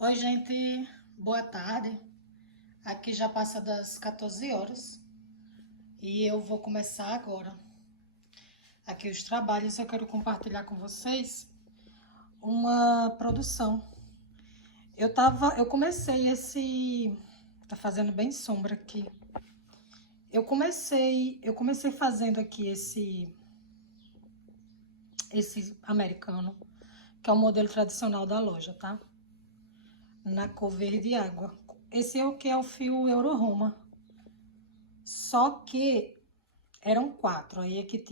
Oi, gente, boa tarde. Aqui já passa das 14 horas e eu vou começar agora. Aqui os trabalhos, eu quero compartilhar com vocês uma produção. Eu comecei tá fazendo bem sombra aqui. Eu comecei fazendo aqui esse americano, que é o modelo tradicional da loja, tá? Na cor verde água. Esse é o que é o fio Euro Roma. Só que eram quatro. Aí aqui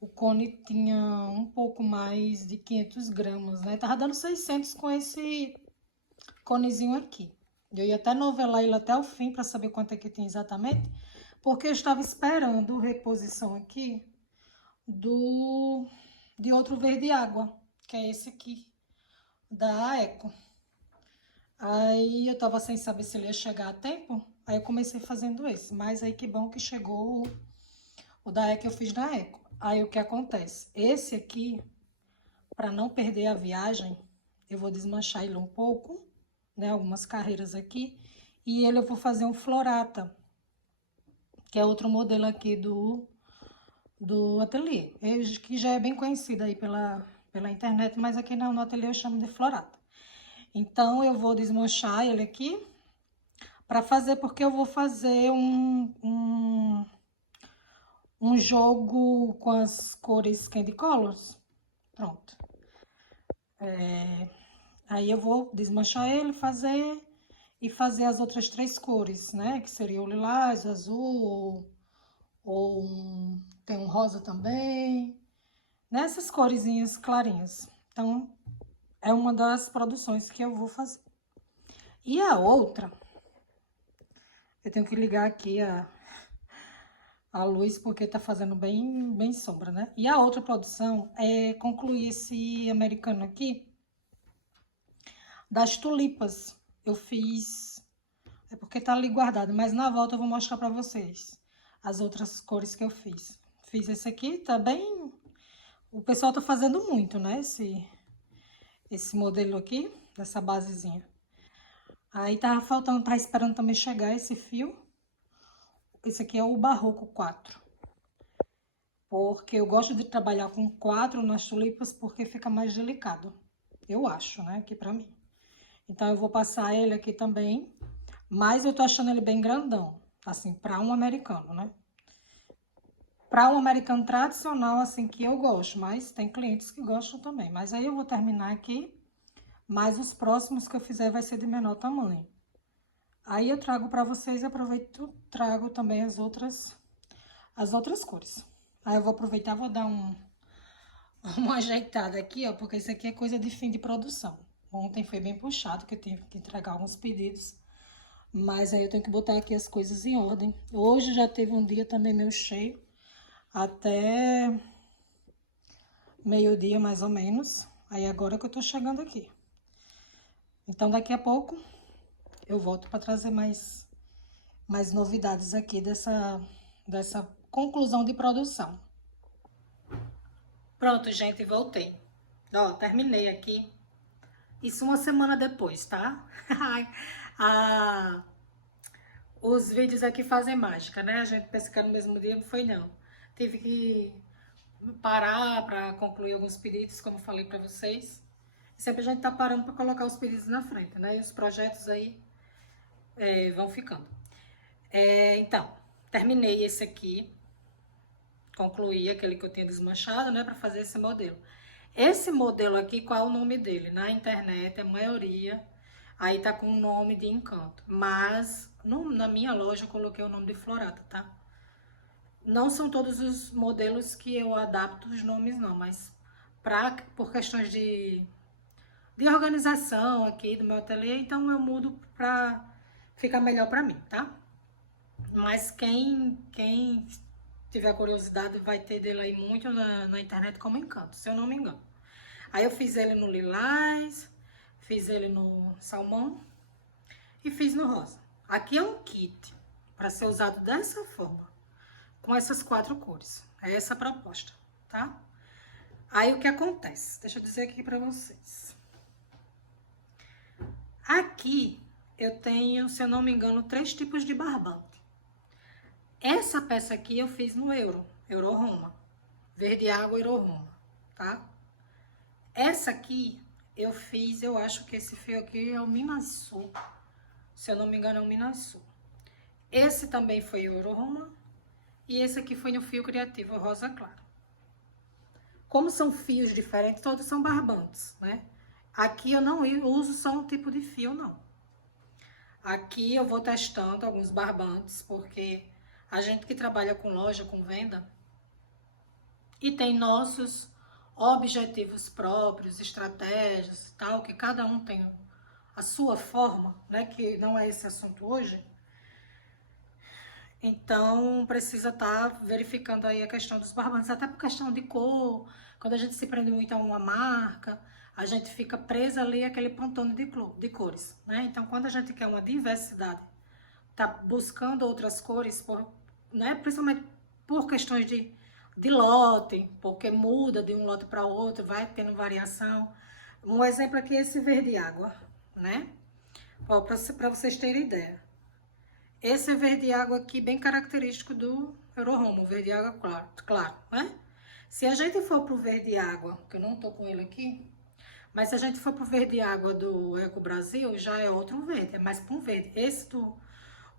o cone tinha um pouco mais de 500 gramas, né? Tava dando 600 com esse conezinho aqui. Eu ia até novelar ele até o fim para saber quanto é que tinha exatamente, porque eu estava esperando reposição aqui de outro verde água, que é esse aqui, da Eco. Aí eu tava sem saber se ele ia chegar a tempo, aí eu comecei fazendo esse. Mas aí que bom que chegou o da Eco, eu fiz na Eco. Aí o que acontece? Esse aqui, para não perder a viagem, eu vou desmanchar ele um pouco, né? Algumas carreiras aqui. E ele eu vou fazer um Florata, que é outro modelo aqui do ateliê. Que já é bem conhecido aí pela internet, mas aqui no ateliê eu chamo de Florata. Então eu vou desmanchar ele aqui para fazer, porque eu vou fazer um jogo com as cores Candy Colors. Pronto. Aí eu vou desmanchar ele, fazer as outras três cores, né? Que seria o lilás, o azul, tem um rosa também, nessas coresinhas clarinhas. Então, é uma das produções que eu vou fazer. E a outra, eu tenho que ligar aqui a luz, porque tá fazendo bem sombra, né? E a outra produção é concluir esse americano aqui, das tulipas. Eu fiz, é porque tá ali guardado, mas na volta eu vou mostrar pra vocês as outras cores que eu fiz. Fiz esse aqui, tá bem... O pessoal tá fazendo muito, né? Esse modelo aqui, dessa basezinha. Aí tava faltando, tava esperando também chegar esse fio. Esse aqui é o Barroco 4. Porque eu gosto de trabalhar com 4 nas tulipas, porque fica mais delicado. Eu acho, né? Aqui pra mim. Então, eu vou passar ele aqui também. Mas eu tô achando ele bem grandão. Assim, pra um americano, né? Pra um americano tradicional, assim, que eu gosto. Mas tem clientes que gostam também. Mas aí eu vou terminar aqui. Mas os próximos que eu fizer vai ser de menor tamanho. Aí eu trago pra vocês e aproveito, trago também as outras cores. Aí eu vou aproveitar e vou dar uma ajeitada aqui, ó, porque isso aqui é coisa de fim de produção. Ontem foi bem puxado, que eu tive que entregar alguns pedidos, mas aí eu tenho que botar aqui as coisas em ordem. Hoje já teve um dia também meio cheio, até meio-dia mais ou menos. Aí agora que eu tô chegando aqui. Então daqui a pouco eu volto para trazer mais novidades aqui dessa conclusão de produção. Pronto, gente, voltei. Ó, terminei aqui. Isso uma semana depois, tá? ah, os vídeos aqui fazem mágica, né? A gente pensa que é no mesmo dia, não foi não. Tive que parar para concluir alguns pedidos, como falei para vocês. Sempre a gente tá parando para colocar os pedidos na frente, né? E os projetos aí vão ficando. Então, terminei esse aqui. Concluí aquele que eu tinha desmanchado, né? Para fazer esse modelo. Esse modelo aqui, qual é o nome dele? Na internet, a maioria aí tá com o nome de Encanto. Mas na minha loja eu coloquei o nome de Florata, tá? Não são todos os modelos que eu adapto os nomes, não. Mas por questões de organização aqui do meu ateliê, então eu mudo pra ficar melhor pra mim, tá? Mas quem tiver curiosidade vai ter dele aí muito na internet como Encanto, se eu não me engano. Aí eu fiz ele no lilás, fiz ele no salmão e fiz no rosa. Aqui é um kit para ser usado dessa forma, com essas quatro cores. É essa a proposta, tá? Aí o que acontece? Deixa eu dizer aqui para vocês. Aqui eu tenho, se eu não me engano, 3 tipos de barbante. Essa peça aqui eu fiz no Euro Roma, verde água Euro Roma, tá? Essa aqui eu fiz, eu acho que esse fio aqui é o Minas Sul, se eu não me engano é o Minas Sul. Esse também foi Euro Roma e esse aqui foi no fio criativo rosa claro. Como são fios diferentes, todos são barbantes, né? Aqui eu não uso só um tipo de fio, não. Aqui eu vou testando alguns barbantes, porque a gente que trabalha com loja, com venda, e tem nossos objetivos próprios, estratégias, tal, que cada um tem a sua forma, né, que não é esse assunto hoje. Então, precisa estar verificando aí a questão dos barbantes, até por questão de cor. Quando a gente se prende muito a uma marca, a gente fica presa ali àquele pantone de cores, né? Então, quando a gente quer uma diversidade, tá buscando outras cores, né? Principalmente por questões de lote, porque muda de um lote para outro, vai tendo variação. Um exemplo aqui é esse verde água, né? Para vocês terem ideia. Esse verde água aqui, bem característico do Euro Roma, o verde água claro, né? Se a gente for pro verde água, que eu não tô com ele aqui, mas se a gente for pro verde água do Eco Brasil, já é outro verde, é mais para um verde. Esse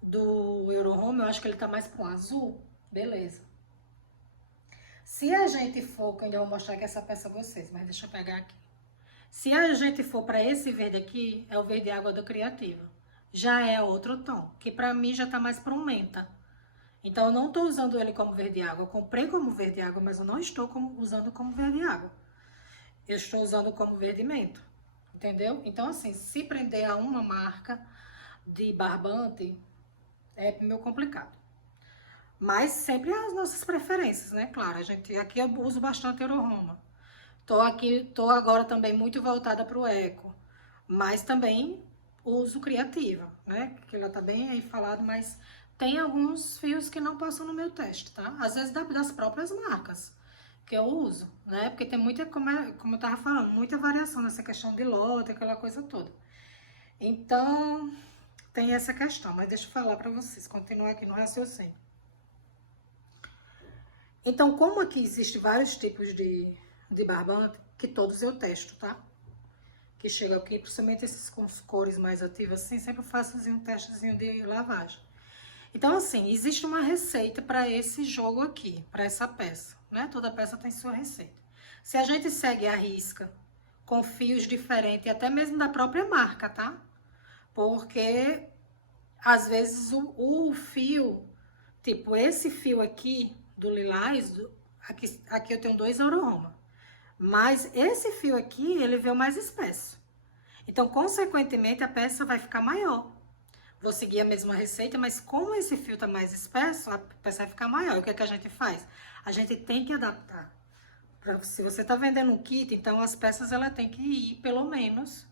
do Euro Home, eu acho que ele tá mais para um azul, beleza. Se a gente for, que eu ainda vou mostrar aqui essa peça a vocês, mas deixa eu pegar aqui. Se a gente for para esse verde aqui, é o verde água do Criativa. Já é outro tom, que para mim já tá mais para um menta. Então eu não tô usando ele como verde água, eu comprei como verde água, mas eu não estou usando como verde água. Eu estou usando como verde menta, entendeu? Então assim, se prender a uma marca de barbante, é meio complicado. Mas sempre as nossas preferências, né? Claro, aqui eu uso bastante Euro Roma. Tô agora também muito voltada para o eco, mas também uso criativa, né? Que ela tá bem aí falado, mas tem alguns fios que não passam no meu teste, tá? Às vezes das próprias marcas que eu uso, né? Porque tem muita, como eu tava falando, muita variação nessa questão de lote, aquela coisa toda. Então, tem essa questão, mas deixa eu falar para vocês, continuar aqui no raciocínio. Então, como aqui existem vários tipos de barbante, que todos eu testo, tá? Que chega aqui, principalmente esses com cores mais ativas, assim, sempre faço um testezinho de lavagem. Então, assim, existe uma receita para esse jogo aqui, para essa peça, né? Toda peça tem sua receita. Se a gente segue a risca, com fios diferentes, até mesmo da própria marca, tá? Porque, às vezes, o fio, tipo, esse fio aqui, do lilás, aqui eu tenho 2 Euro Roma. Mas esse fio aqui, ele veio mais espesso. Então, consequentemente, a peça vai ficar maior. Vou seguir a mesma receita, mas como esse fio tá mais espesso, a peça vai ficar maior. E o que é que a gente faz? A gente tem que adaptar. Se você tá vendendo um kit, então as peças ela tem que ir pelo menos.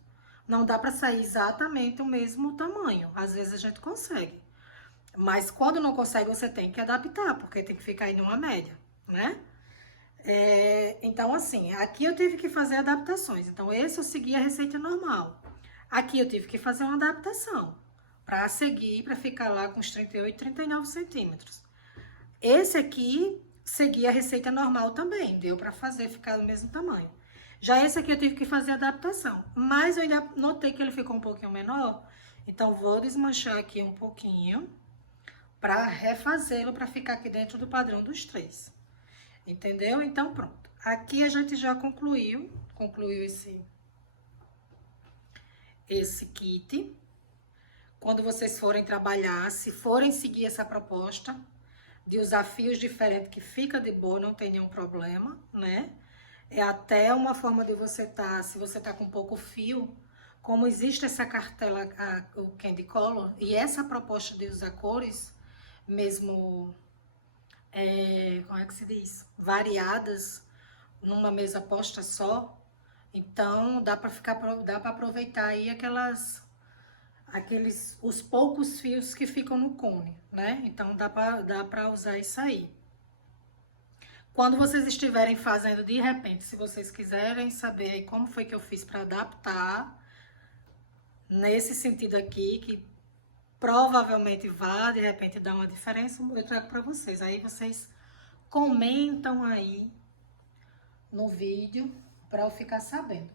Não dá para sair exatamente o mesmo tamanho. Às vezes a gente consegue. Mas quando não consegue, você tem que adaptar, porque tem que ficar aí numa média, né? Então, assim, aqui eu tive que fazer adaptações. Então, esse eu segui a receita normal. Aqui eu tive que fazer uma adaptação para seguir, para ficar lá com os 38, 39 centímetros. Esse aqui, segui a receita normal também, deu para fazer ficar do mesmo tamanho. Já esse aqui eu tive que fazer adaptação, mas eu ainda notei que ele ficou um pouquinho menor, então vou desmanchar aqui um pouquinho para refazê-lo, para ficar aqui dentro do padrão dos 3. Entendeu? Então, pronto. Aqui a gente já concluiu esse kit. Quando vocês forem trabalhar, se forem seguir essa proposta de usar fios diferentes, que fica de boa, não tem nenhum problema, né? É até uma forma de você se você tá com pouco fio, como existe essa cartela, o Candy Color, e essa proposta de usar cores, mesmo, como é que se diz? Variadas, numa mesa posta só, então dá para aproveitar aí os poucos fios que ficam no cone, né? Então dá para usar isso aí. Quando vocês estiverem fazendo de repente, se vocês quiserem saber aí como foi que eu fiz para adaptar, nesse sentido aqui, que provavelmente vai, de repente, dar uma diferença, eu trago para vocês. Aí vocês comentam aí no vídeo para eu ficar sabendo.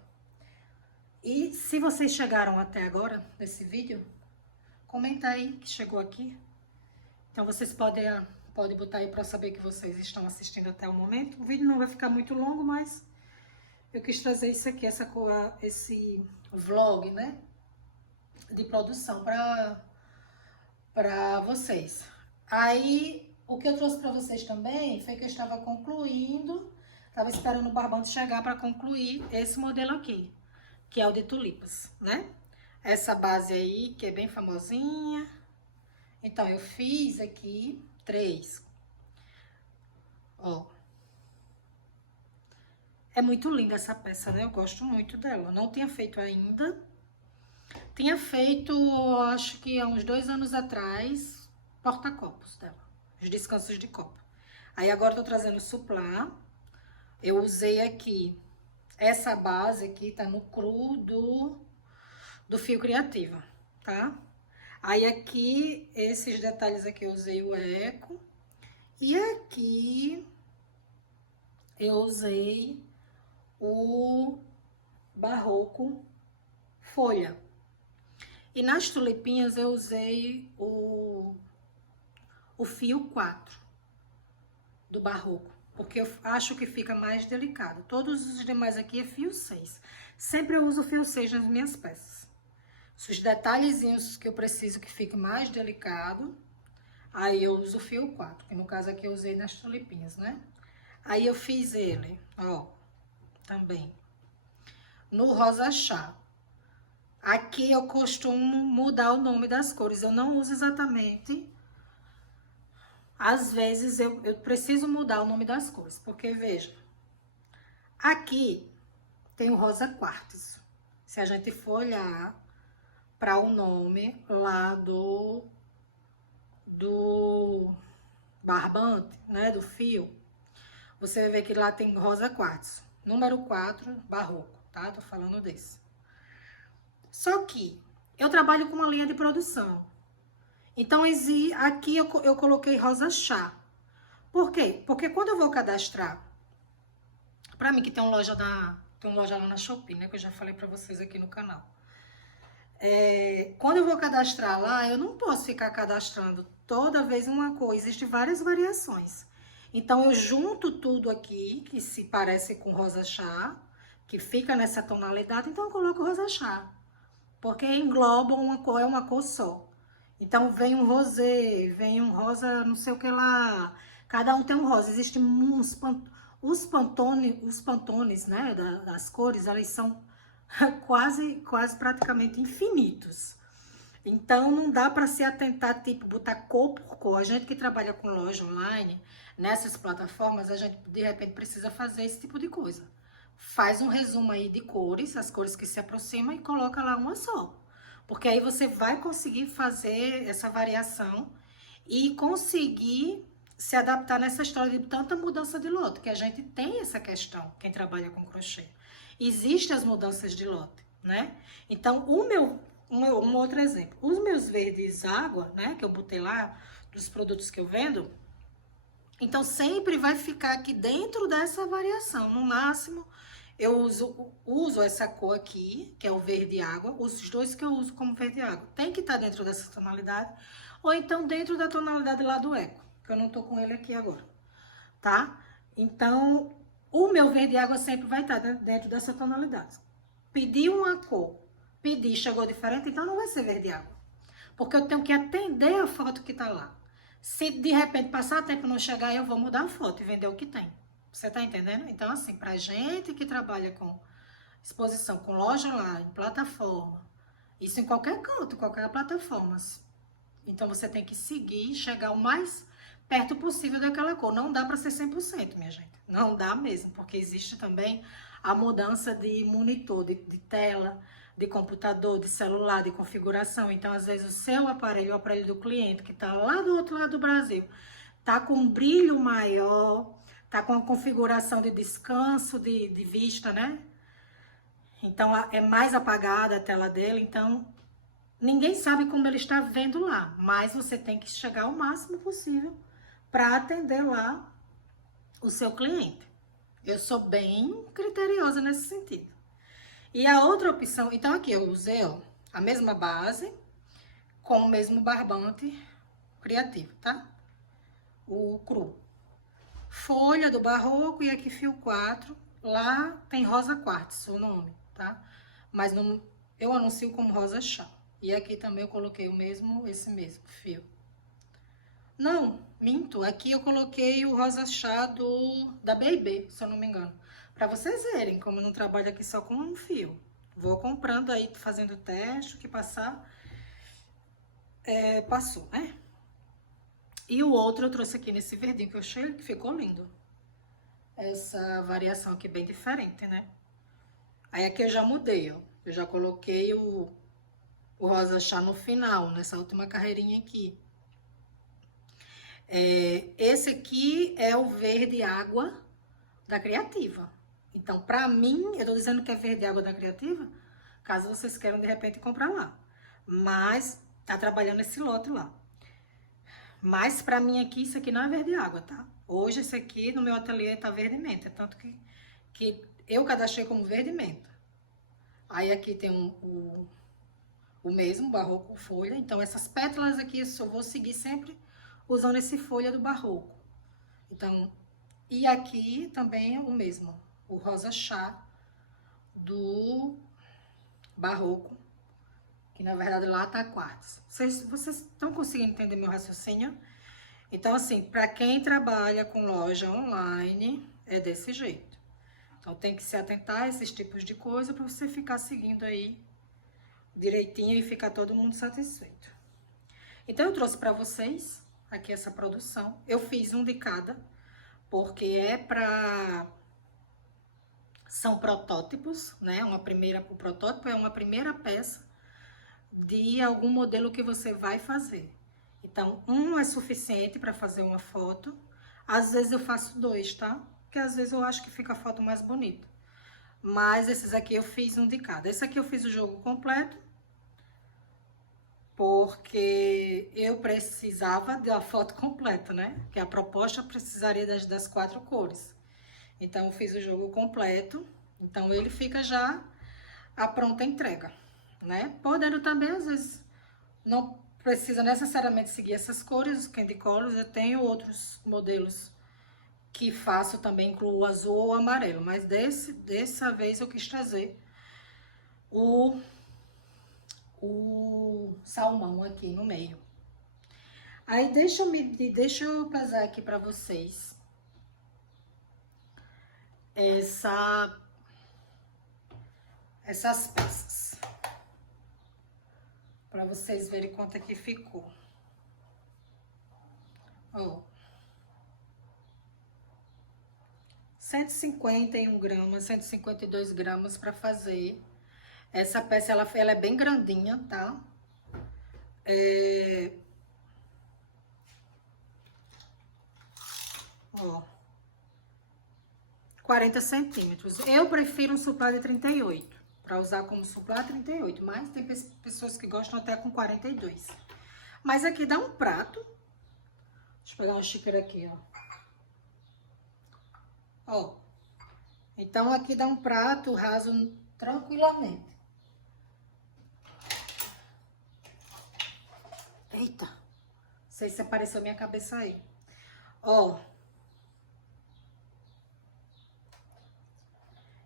E se vocês chegaram até agora nesse vídeo, comenta aí que chegou aqui. Então vocês podem botar aí para saber que vocês estão assistindo até o momento. O vídeo não vai ficar muito longo, mas eu quis trazer isso aqui, esse vlog, né, de produção para vocês. Aí, o que eu trouxe para vocês também foi que eu estava concluindo, estava esperando o barbante chegar para concluir esse modelo aqui, que é o de tulipas, né? Essa base aí, que é bem famosinha. Então, eu fiz aqui 3. Ó. É muito linda essa peça, né? Eu gosto muito dela. Não tinha feito ainda. Tinha feito, acho que há uns 2 anos atrás, porta-copos dela. Os descansos de copo. Aí agora eu tô trazendo suplá. Eu usei aqui, essa base aqui tá no cru do Fio Criativa, tá? Aí aqui, esses detalhes aqui eu usei o eco. E aqui eu usei o barroco folha. E nas tulipinhas eu usei o fio 4 do barroco, porque eu acho que fica mais delicado. Todos os demais aqui é fio 6. Sempre eu uso fio 6 nas minhas peças. Os detalhezinhos que eu preciso que fique mais delicado, aí eu uso o fio 4, que no caso aqui eu usei nas tulipinhas, né? Aí eu fiz ele, ó, também no rosa chá. Aqui eu costumo mudar o nome das cores, eu não uso exatamente. Às vezes eu preciso mudar o nome das cores, porque veja, aqui tem o rosa quartzo. Se a gente for olhar para o nome lá do barbante, né, do fio, você vai ver que lá tem rosa quartzo, número 4, barroco, tá? Tô falando desse. Só que eu trabalho com uma linha de produção. Então, aqui eu coloquei rosa chá. Por quê? Porque quando eu vou cadastrar, pra mim que tem uma loja lá na Shopee, né? Que eu já falei pra vocês aqui no canal. Quando eu vou cadastrar lá, eu não posso ficar cadastrando toda vez uma cor. Existem várias variações. Então, eu junto tudo aqui, que se parece com rosa chá, que fica nessa tonalidade, então eu coloco rosa chá. Porque engloba uma cor, é uma cor só. Então, vem um rosé, vem um rosa, não sei o que lá. Cada um tem um rosa. Existem os pantones, né, das cores, elas são quase praticamente infinitos. Então, não dá para se atentar, tipo, botar cor por cor. A gente que trabalha com loja online, nessas plataformas, a gente, de repente, precisa fazer esse tipo de coisa. Faz um resumo aí de cores, as cores que se aproximam, e coloca lá uma só. Porque aí você vai conseguir fazer essa variação e conseguir se adaptar nessa história de tanta mudança de lote, que a gente tem essa questão, quem trabalha com crochê. Existem as mudanças de lote, né? Então, um outro exemplo, os meus verdes água, né, que eu botei lá, dos produtos que eu vendo, então sempre vai ficar aqui dentro dessa variação, no máximo. Eu uso essa cor aqui, que é o verde água, os dois que eu uso como verde água. Tem que estar dentro dessa tonalidade, ou então dentro da tonalidade lá do eco, que eu não tô com ele aqui agora, tá? Então, o meu verde água sempre vai estar dentro dessa tonalidade. Pedi uma cor, chegou diferente, então não vai ser verde água. Porque eu tenho que atender a foto que tá lá. Se de repente passar tempo e não chegar, eu vou mudar a foto e vender o que tem. Você tá entendendo? Então, assim, pra gente que trabalha com exposição, com loja online, plataforma, isso em qualquer canto, qualquer plataforma. Então, você tem que seguir, chegar o mais perto possível daquela cor. Não dá pra ser 100%, minha gente. Não dá mesmo, porque existe também a mudança de monitor, de tela, de computador, de celular, de configuração. Então, às vezes, o seu aparelho, o aparelho do cliente, que tá lá do outro lado do Brasil, tá com um brilho maior, tá com a configuração de descanso, de vista, né? Então, é mais apagada a tela dele. Então, ninguém sabe como ele está vendo lá, mas você tem que chegar ao máximo possível para atender lá o seu cliente. Eu sou bem criteriosa nesse sentido. E a outra opção, então aqui eu usei, ó, a mesma base com o mesmo barbante criativo, tá? O cru. Folha do barroco e aqui fio 4. Lá tem rosa quartz, o nome, tá? Mas não, eu anuncio como rosa chá. E aqui também eu coloquei o mesmo, esse mesmo fio. Não, minto. Aqui eu coloquei o rosa chá da Baby, se eu não me engano. Pra vocês verem como eu não trabalho aqui só com um fio. Vou comprando aí, fazendo teste, o que passar, passou, né? E o outro eu trouxe aqui nesse verdinho que eu achei que ficou lindo. Essa variação aqui bem diferente, né? Aí aqui eu já mudei, ó. Eu já coloquei o rosa chá no final, nessa última carreirinha aqui. Esse aqui é o verde água da Criativa. Então, pra mim, eu tô dizendo que é verde água da Criativa, caso vocês queiram, de repente, comprar lá. Mas, tá trabalhando esse lote lá. Mas, pra mim aqui, isso aqui não é verde água, tá? Hoje, esse aqui, no meu ateliê, tá verde menta. Tanto que eu cadastrei como verde menta. Aí, aqui tem o mesmo, barroco folha. Então, essas pétalas aqui, eu só vou seguir sempre usando esse folha do barroco. Então, e aqui também é o mesmo, o rosa chá do barroco, que na verdade lá tá quartzo. Vocês estão conseguindo entender meu raciocínio? Então, assim, para quem trabalha com loja online, é desse jeito. Então, tem que se atentar a esses tipos de coisa para você ficar seguindo aí direitinho e ficar todo mundo satisfeito. Então, eu trouxe para vocês aqui essa produção. Eu fiz um de cada, porque são protótipos, né? O protótipo é uma primeira peça de algum modelo que você vai fazer. Então, um é suficiente para fazer uma foto. Às vezes eu faço 2, tá? Porque às vezes eu acho que fica a foto mais bonita. Mas esses aqui eu fiz um de cada. Esse aqui eu fiz o jogo completo, porque eu precisava da foto completa, né? Que a proposta precisaria das 4 cores. Então, eu fiz o jogo completo. Então, ele fica já a pronta entrega, né? Podendo também, às vezes, não precisa necessariamente seguir essas cores, os candy colors. Eu tenho outros modelos que faço também, incluo o azul ou o amarelo. Mas dessa vez eu quis trazer o salmão aqui no meio. Aí, deixa eu pesar aqui pra vocês essas peças, para vocês verem quanto é que ficou. Ó, 151 gramas, 152 gramas para fazer. Essa peça, ela é bem grandinha, tá? Ó, 40 centímetros. Eu prefiro um suplá de 38, para usar como suplá 38, mas tem pessoas que gostam até com 42. Mas aqui dá um prato. Deixa eu pegar uma xícara aqui, ó. Ó, então aqui dá um prato raso tranquilamente. Eita, não sei se apareceu minha cabeça aí. Ó.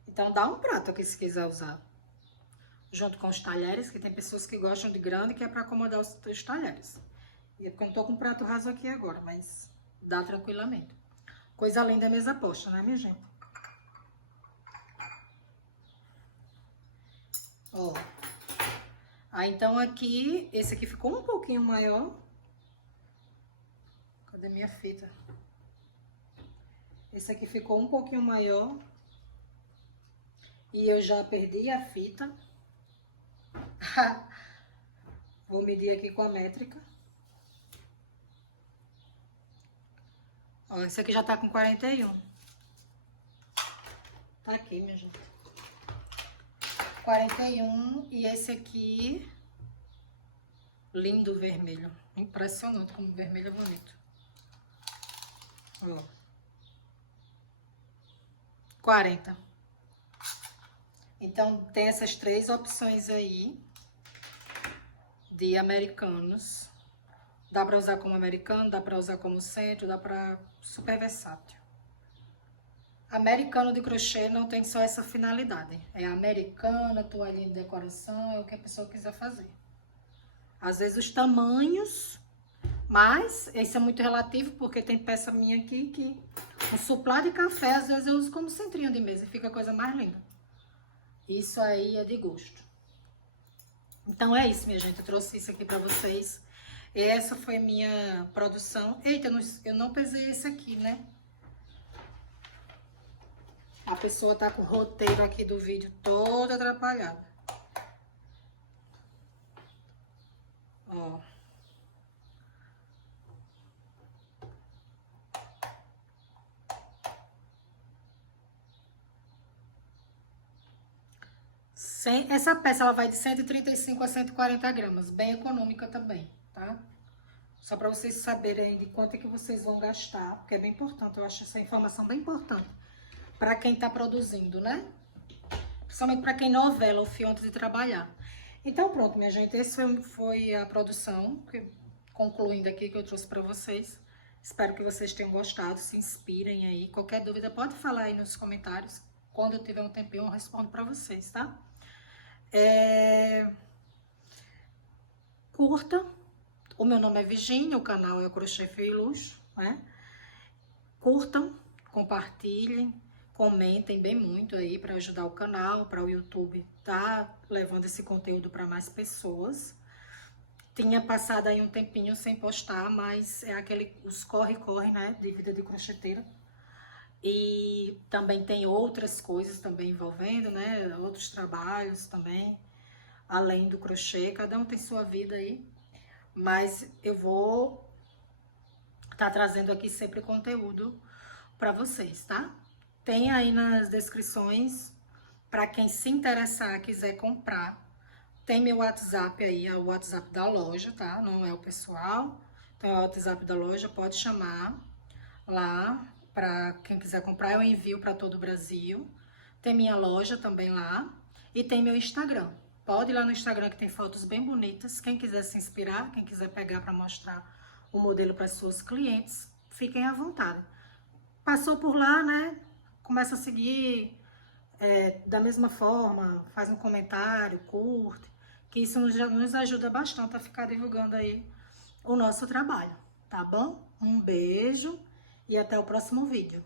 Então, dá um prato aqui se quiser usar. Junto com os talheres, que tem pessoas que gostam de grande, que é pra acomodar os talheres. E é porque eu não tô com um prato raso aqui agora, mas dá tranquilamente. Coisa linda é mesa posta, né, minha gente? Ó. Aí, então, aqui, esse aqui ficou um pouquinho maior. Cadê minha fita? Esse aqui ficou um pouquinho maior. E eu já perdi a fita. Vou medir aqui com a métrica. Ó, esse aqui já tá com 41. Tá aqui, minha gente. 41. E esse aqui Lindo o vermelho. Impressionante como o vermelho é bonito. Ó. 40. Então, tem essas 3 opções aí de americanos. Dá pra usar como americano, dá pra usar como centro, dá pra... super versátil. Americano de crochê não tem só essa finalidade. É americana, toalhinha de decoração, é o que a pessoa quiser fazer. Às vezes os tamanhos, mas isso é muito relativo, porque tem peça minha aqui que um suplá de café, às vezes eu uso como centrinho de mesa e fica a coisa mais linda. Isso aí é de gosto. Então é isso, minha gente, eu trouxe isso aqui pra vocês. E essa foi minha produção. Eita, eu não pesei esse aqui, né? A pessoa tá com o roteiro aqui do vídeo todo atrapalhado. Ó. Essa peça ela vai de 135 a 140 gramas, bem econômica também, tá? Só para vocês saberem de quanto é que vocês vão gastar, porque é bem importante, eu acho essa informação bem importante para quem tá produzindo, né? Principalmente para quem novela o fio antes de trabalhar. Então pronto, minha gente, essa foi a produção, concluindo aqui que eu trouxe para vocês. Espero que vocês tenham gostado, se inspirem aí. Qualquer dúvida pode falar aí nos comentários. Quando eu tiver um tempinho eu respondo para vocês, tá? Curta. O meu nome é Virginia, o canal é o Crochê Fio e Luxo, né? Curtam, compartilhem, comentem bem muito aí para ajudar o canal, para o YouTube tá levando esse conteúdo para mais pessoas. Tinha passado aí um tempinho sem postar, mas é os corre-corre, né, de vida de crocheteira. E também tem outras coisas também envolvendo, né, outros trabalhos também, além do crochê, cada um tem sua vida aí. Mas eu vou estar trazendo aqui sempre conteúdo para vocês, tá? Tem aí nas descrições, para quem se interessar, quiser comprar, tem meu WhatsApp aí, é o WhatsApp da loja, tá? Não é o pessoal. Então, é o WhatsApp da loja, pode chamar lá, para quem quiser comprar, eu envio para todo o Brasil. Tem minha loja também lá e tem meu Instagram. Pode ir lá no Instagram que tem fotos bem bonitas. Quem quiser se inspirar, quem quiser pegar para mostrar o modelo para seus clientes, fiquem à vontade. Passou por lá, né? Começa a seguir da mesma forma, faz um comentário, curte, que isso nos ajuda bastante a ficar divulgando aí o nosso trabalho, tá bom? Um beijo e até o próximo vídeo.